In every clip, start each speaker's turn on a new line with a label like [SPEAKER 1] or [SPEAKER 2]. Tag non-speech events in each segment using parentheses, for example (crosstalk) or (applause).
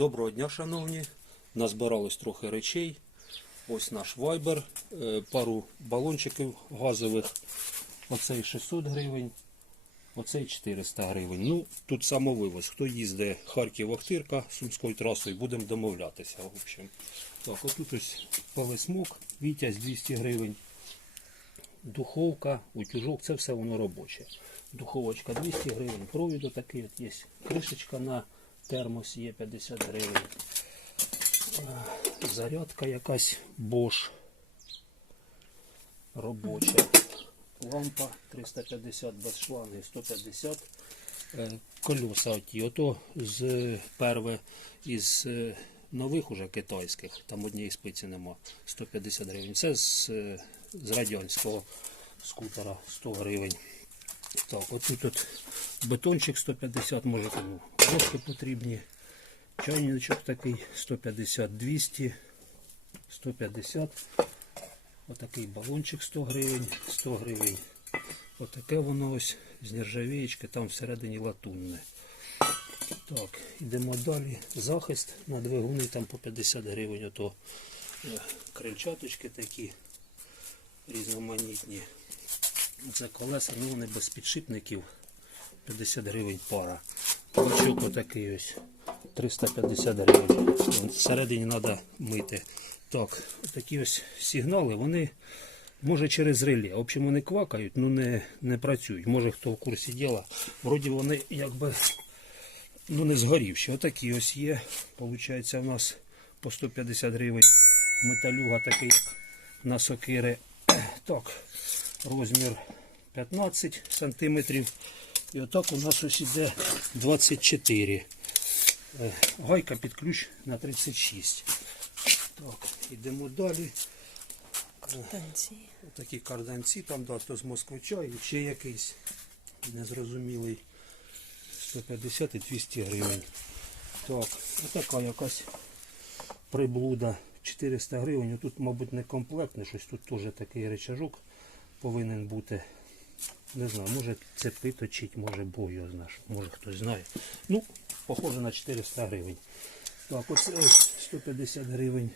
[SPEAKER 1] Доброго дня, шановні. Назбиралось трохи речей. Ось наш вайбер, е, пару балончиків газових. Оцей 600 гривень, оцей 400 гривень. Ну, тут самовивоз. Хто їздить Харків-Охтирка Сумською трасою, будемо домовлятися. В общем. Так, отут ось палесмок, Вітязь 200 гривень. Духовка, утюжок, це все воно робоче. Духовочка 200 гривень, провід отакий от є. Кришечка на термос є 50 гривень. Зарядка якась Bosch робоча. Лампа 350 без шланги 150. Е, Кольоса оті. Ото з перве із е, нових уже китайських, там однієї спиці нема. 150 гривень. Це з, е, з радянського скутера 100 гривень. Так, отут от бетончик 150, може кому ложки потрібні. Чайничок такий 150, 200, 150. Отакий балончик 100 гривень, 100 гривень. Отаке воно ось з нержавієчки, там всередині латунне. Так, йдемо далі. Захист на двигуни там по 50 гривень. Ото е, крильчаточки такі різноманітні. Це колеса, ну вони без підшипників. 50 гривень пара. Бачок отакий ось. 350 гривень. Всередині треба мити. Так, такі ось сигнали, вони може через реле. В общем, вони квакають, ну не, не працюють. Може хто в курсі діла. Вроді вони якби ну не згорівші. Отакі ось є. Получається у нас по 150 гривень. Металюга такий як на сокири. (clears throat) Так, розмір 15 сантиметрів. І отак у нас ось іде 24. Е, Гайка під ключ на 36. Так, йдемо далі.
[SPEAKER 2] Танці.
[SPEAKER 1] Такі карданці, там да, хто з москвича і ще якийсь незрозумілий 150 і 200 гривень. Так, отака якась приблуда 400 гривень. Тут, мабуть, не комплектне, щось тут теж такий речажок повинен бути. Не знаю, може цепи точить, може Бог його знає, може хтось знає. Ну, похоже на 400 гривень. Так, оце ось 150 гривень.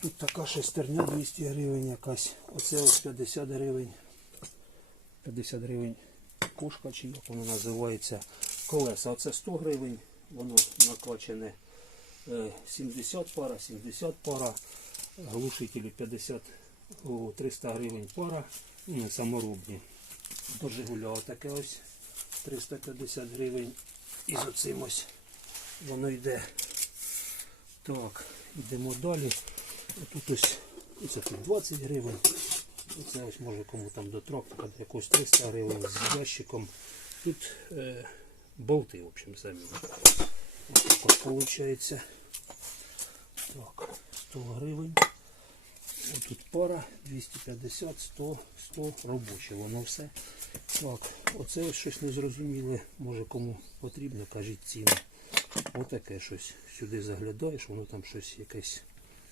[SPEAKER 1] Тут така шестерня 200 гривень якась. Оце ось 50 гривень. 50 гривень пушка, чи як воно називається. Колеса. Оце 100 гривень. Воно накачане е, 70 пара, 70 пара. Глушителі 50, о, 300 гривень пара. Ну, саморобні. До Жигуля таке ось 350 гривень. І з оцим ось воно йде. Так, йдемо далі. Тут ось тут 20 гривень. Оце ось може кому там до трактора якось 300 гривень з ящиком. Тут е, болти, в общем, самі. Ось так виходить. Так, 100 гривень. Ось тут пара 250, 100, 100 робоче, воно все. Так, оце ось щось незрозуміле. Може кому потрібно, кажіть ціну. Отаке щось. Сюди заглядаєш, воно там щось якесь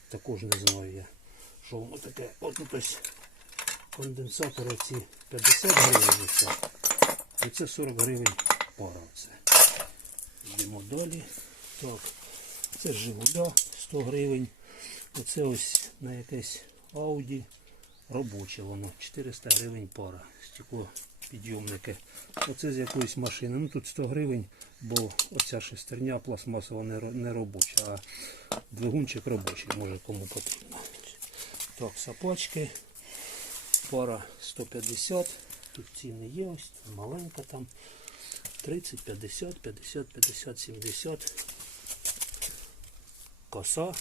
[SPEAKER 1] також не знаю я. Що воно таке? От ось конденсатори ці 50 гривень. Оце. І це 40 гривень пара. Оце. Йдемо далі. Так, це Жигуля 100 гривень. Оце ось на якесь Audi робоче воно. 400 гривень пара. Стекло підйомники. Оце з якоїсь машини. Ну тут 100 гривень, бо оця шестерня пластмасова не, робоча, а двигунчик робочий, може кому потрібно. Так, сапачки. Пара 150. Тут ціни є ось, маленька там. 30, 50, 50, 50, 70. Коса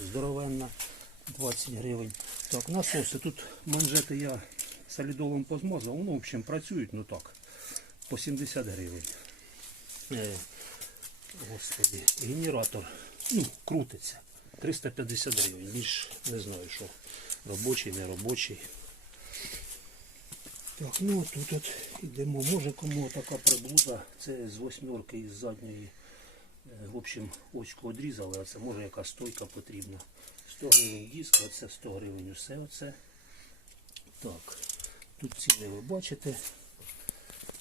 [SPEAKER 1] здоровенна, 20 гривень. Так, насоси. Тут манжети я солідолом позмазав, воно, в общем, працюють, ну так, по 70 гривень. Е, господи, генератор, ну, крутиться. 350 гривень. Більш не знаю, що робочий, не робочий. Так, ну тут от йдемо. Може кому така приблуда. Це з восьмерки із задньої. Е, В общем, очко одрізали, а це може яка стойка потрібна. 100 гривень диск, оце 100 гривень усе оце. Так, тут ціни ви бачите.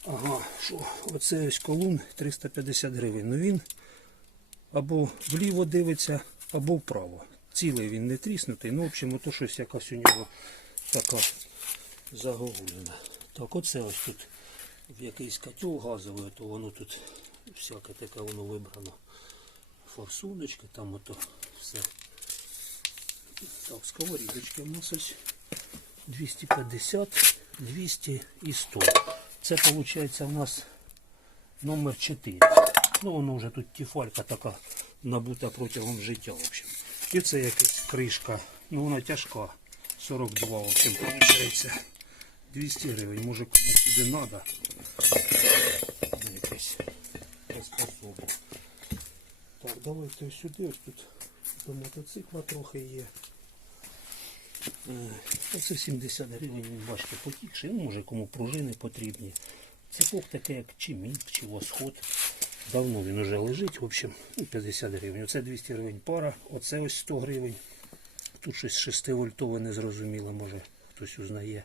[SPEAKER 1] Ага, що, оце ось колун 350 гривень. Ну він або вліво дивиться, або вправо. Цілий він не тріснутий, ну, в общем, ото щось якась у нього така загогулена. Так, оце ось тут в якийсь котел газовий, то воно тут всяке таке воно вибрано. Форсуночки, там ото все. Так, сковорідочки у нас ось 250, 200 і 100. Це виходить у нас номер 4. Ну, воно вже тут тіфалька така набута протягом життя, в общем. І це якась кришка. Ну, вона тяжка. 42, в общем, виходить. 200 гривень. Може кому сюди треба. Якась приспособа. Так, давайте сюди, ось тут до мотоцикла трохи є. Е, Оце 70 гривень, він бачите, потікший. Ну, може кому пружини потрібні. Цепок такий, як чи мік, чи восход. Давно він уже лежить, в общем, ну, 50 гривень. Оце 200 гривень пара, оце ось 100 гривень. Тут щось 6 вольтове незрозуміло, може хтось узнає,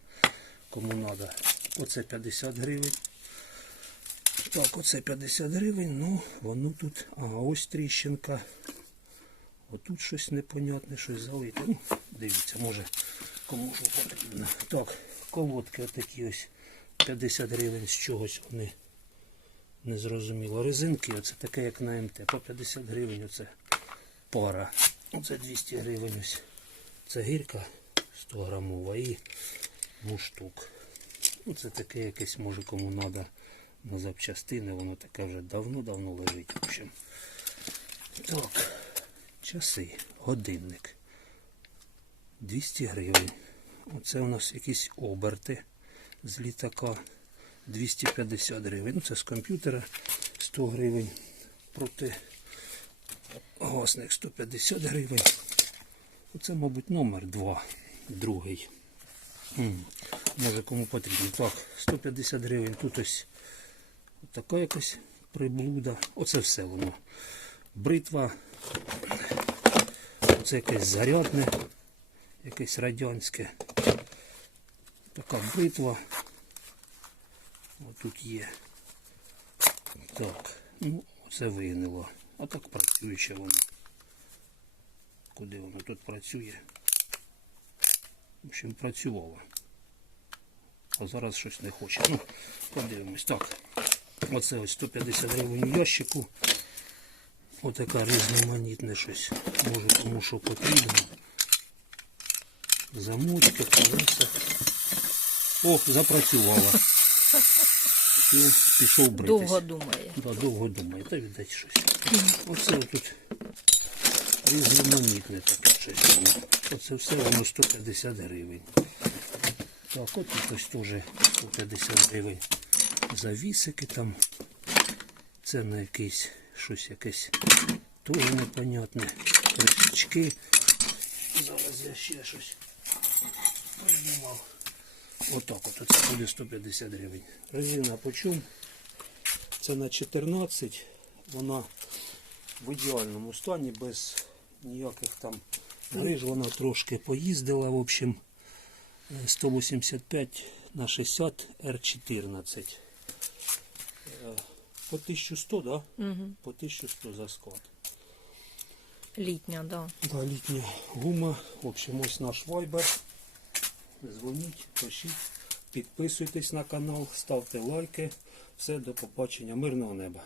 [SPEAKER 1] кому треба. Оце 50 гривень. Так, оце 50 гривень, ну воно тут. Ага, ось тріщинка. Отут щось непонятне, щось залите. Ну, дивіться, може кому що потрібно. Так, колодки отакі ось 50 гривень з чогось вони незрозуміло. Резинки, оце таке, як на МТ. По 50 гривень оце пара. Оце 200 гривень ось. Це гірка 100 грамова і муштук. Ну, це таке якесь, може кому треба на запчастини, воно таке вже давно-давно лежить. В общем. Так, часи, годинник. 200 гривень. Оце у нас якісь оберти з літака. 250 гривень. Ну, це з комп'ютера 100 гривень. Проти гасник 150 гривень. Оце, мабуть, номер 2. Другий. Може кому потрібно. Так, 150 гривень. Тут ось така якась приблуда. Оце все воно. Бритва. Оце якесь зарядне, якесь радянське. Така бритва. Ось тут є. Так, ну, це вигнило. А так працює ще воно. Куди воно тут працює? В общем, працювало. А зараз щось не хоче. Ну, подивимось. Так. Оце ось 150 гривень ящику. Отака різноманітне щось. Може кому що потрібно. Замочка, колеса. О, запрацювала. Все, пішов бритись.
[SPEAKER 2] Довго думає.
[SPEAKER 1] Да, довго думаю, та віддать щось. Оце тут різноманітне таке щось. Оце все воно 150 гривень. Так, от тут ось теж 150 гривень. Завісики там. Це на якийсь щось якесь теж непонятне. Кришечки. Зараз я ще щось придумав. Отак от, це буде 150 гривень. Резина почум. Це на 14. Вона в ідеальному стані, без ніяких там гриж. Вона трошки поїздила, в общем, е, 185 на 60 R14. Е, По 1100, да?
[SPEAKER 2] Угу.
[SPEAKER 1] По 1100 за склад.
[SPEAKER 2] Літня, да.
[SPEAKER 1] Да, літня гума. В общем, ось наш вайбер. Дзвоніть, пишіть, підписуйтесь на канал, ставте лайки. Все, до побачення. Мирного неба.